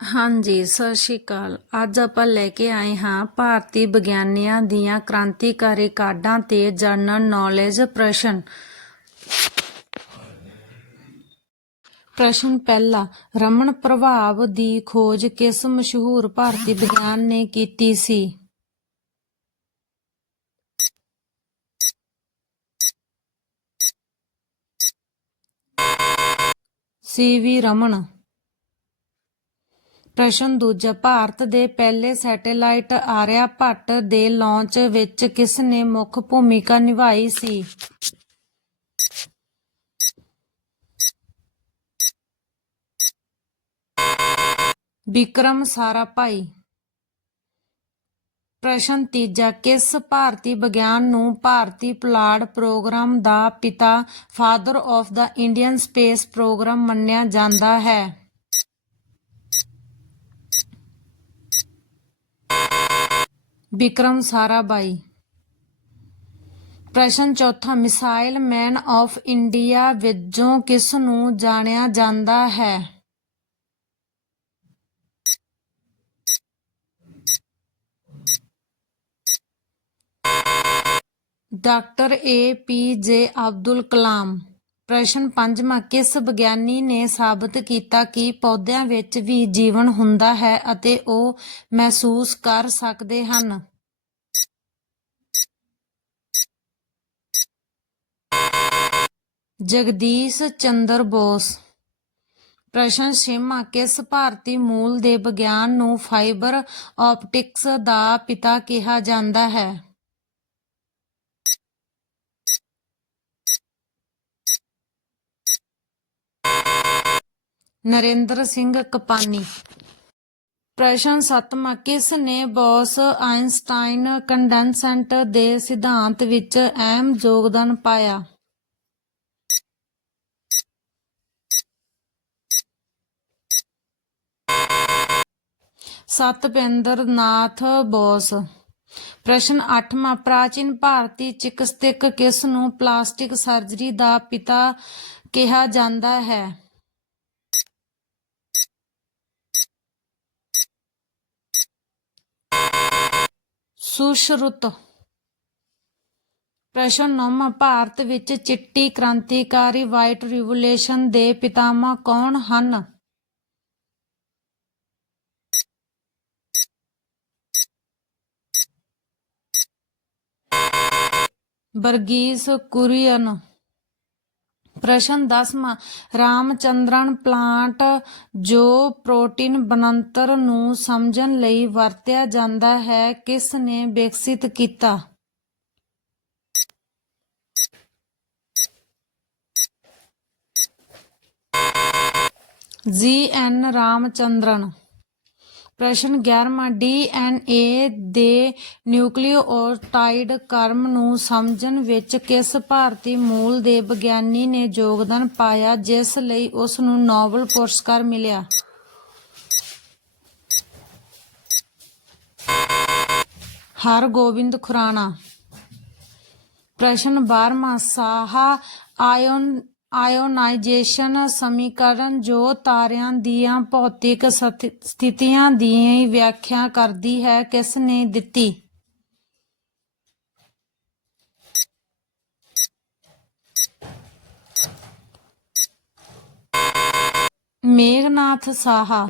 ਹਾਂਜੀ, ਸਤਿ ਸ਼੍ਰੀ ਅਕਾਲ। ਅੱਜ ਆਪਾਂ ਲੈ ਕੇ ਆਏ ਹਾਂ ਭਾਰਤੀ ਵਿਗਿਆਨੀਆਂ ਦੀਆਂ ਕ੍ਰਾਂਤੀਕਾਰੀ ਕਾਢਾਂ ਤੇ ਜਨਰਲ ਨੌਲੇਜ ਪ੍ਰਸ਼ਨ। ਪ੍ਰਸ਼ਨ ਪਹਿਲਾ ਰਮਨ ਪ੍ਰਭਾਵ ਦੀ ਖੋਜ ਕਿਸ ਮਸ਼ਹੂਰ ਭਾਰਤੀ ਵਿਗਿਆਨ ਨੇ ਕੀਤੀ ਸੀ? ਸੀ ਵੀ ਰਮਨ ਪ੍ਰਸ਼ਨ ਦੂਜਾ, ਭਾਰਤ ਦੇ ਪਹਿਲੇ ਸੈਟੇਲਾਈਟ ਆਰਿਆ ਭੱਟ ਦੇ ਲਾਂਚ ਵਿੱਚ ਕਿਸ ਨੇ ਮੁੱਖ ਭੂਮਿਕਾ ਨਿਭਾਈ ਸੀ? ਵਿਕਰਮ ਸਾਰਾਭਾਈ। ਪ੍ਰਸ਼ਨ ਤੀਜਾ, ਕਿਸ ਭਾਰਤੀ ਵਿਗਿਆਨ ਨੂੰ ਭਾਰਤੀ ਪੁਲਾੜ ਪ੍ਰੋਗਰਾਮ ਦਾ ਪਿਤਾ, father of the Indian space programme ਮੰਨਿਆ ਜਾਂਦਾ ਹੈ? ਵਿਕਰਮ ਸਾਰਾਭਾਈ ਪ੍ਰਸ਼ਨ ਚੌਥਾ ਮਿਸਾਈਲ ਮੈਨ ਆਫ ਇੰਡੀਆ ਵਜੋਂ ਕਿਸ ਨੂੰ ਜਾਣਿਆ ਜਾਂਦਾ ਹੈ? ਡਾਕਟਰ ਏ ਪੀ ਜੇ ਅਬਦੁਲ ਕਲਾਮ। ਪ੍ਰਸ਼ਨ ਪੰਜਵਾਂ, ਕਿਸ ਵਿਗਿਆਨੀ ਨੇ ਸਾਬਤ ਕੀਤਾ ਕਿ ਪੌਦਿਆਂ ਵਿੱਚ ਵੀ ਜੀਵਨ ਹੁੰਦਾ ਹੈ ਅਤੇ ਉਹ ਮਹਿਸੂਸ ਕਰ ਸਕਦੇ ਹਨ? ਜਗਦੀਸ਼ ਚੰਦਰ ਬੋਸ। ਪ੍ਰਸ਼ਨ ਛੇਵਾਂ, ਕਿਸ ਭਾਰਤੀ ਮੂਲ ਦੇ ਵਿਗਿਆਨ ਨੂੰ ਫਾਈਬਰ ਆਪਟਿਕਸ ਦਾ ਪਿਤਾ ਕਿਹਾ ਜਾਂਦਾ ਹੈ? ਨਰਿੰਦਰ ਸਿੰਘ ਕਪਾਨੀ। ਪ੍ਰਸ਼ਨ ਸੱਤਵਾਂ, ਕਿਸ ਨੇ ਬੋਸ ਆਇਨਸਟਾਈਨ ਕੰਡੈਂਸੈਂਟ ਦੇ ਸਿਧਾਂਤ ਵਿੱਚ ਅਹਿਮ ਯੋਗਦਾਨ ਪਾਇਆ? ਸਤਪਿੰਦਰ ਨਾਥ ਬੋਸ। ਪ੍ਰਸ਼ਨ 8ਵਾਂ ਪ੍ਰਾਚੀਨ ਭਾਰਤੀ ਚਿਕਿਤਸਕ ਕਿਸ ਨੂੰ ਪਲਾਸਟਿਕ ਸਰਜਰੀ ਦਾ ਪਿਤਾ ਕਿਹਾ ਜਾਂਦਾ ਹੈ? ਸੁਸ਼ਰੁਤ। ਪ੍ਰਸ਼ਨ ਨੌਵਾਂ, ਭਾਰਤ ਵਿੱਚ ਚਿੱਟੀ ਕ੍ਰਾਂਤੀਕਾਰੀ ਵਾਈਟ ਰਿਵੋਲੂਸ਼ਨ ਦੇ ਪਿਤਾਮਾ ਕੌਣ ਹਨ? ਵਰਗੀਸ ਕੁਰੀਅਨ। ਪ੍ਰਸ਼ਨ 10ਵਾਂ ਰਾਮਚੰਦਰਨ ਪਲਾਂਟ ਜੋ ਪ੍ਰੋਟੀਨ ਬਣਤਰ ਨੂੰ ਸਮਝਣ ਲਈ ਵਰਤਿਆ ਜਾਂਦਾ ਹੈ, ਕਿਸ ਨੇ ਵਿਕਸਿਤ ਕੀਤਾ? ਜੀ ਐਨ ਰਾਮਚੰਦਰਨ। ਪ੍ਰਸ਼ਨ 11ਵਾਂ ਡੀਐਨਏ ਦੇ ਨਿਊਕਲੀਓਟਾਈਡ ਕਰਮ ਨੂੰ ਸਮਝਣ ਵਿੱਚ ਕਿਸ ਭਾਰਤੀ ਮੂਲ ਦੇ ਵਿਗਿਆਨੀ ਨੇ ਯੋਗਦਾਨ ਪਾਇਆ, ਜਿਸ ਲਈ ਉਸ ਨੂੰ ਨੋਬਲ ਪੁਰਸਕਾਰ ਮਿਲਿਆ? ਹਰਗੋਬਿੰਦ ਖੁਰਾਣਾ। ਪ੍ਰਸ਼ਨ 12ਵਾਂ ਸਾਹਾ ਆਇਨ ਆਇਓਨਾਈਜੇਸ਼ਨ ਸਮੀਕਰਨ ਜੋ ਤਾਰਿਆਂ ਦੀਆਂ ਭੌਤਿਕ ਸਥਿਤੀਆਂ ਦੀ ਵਿਆਖਿਆ ਕਰਦੀ ਹੈ, ਕਿਸ ਨੇ ਦਿੱਤੀ? ਮੇਘਨਾਥ ਸਾਹਾ।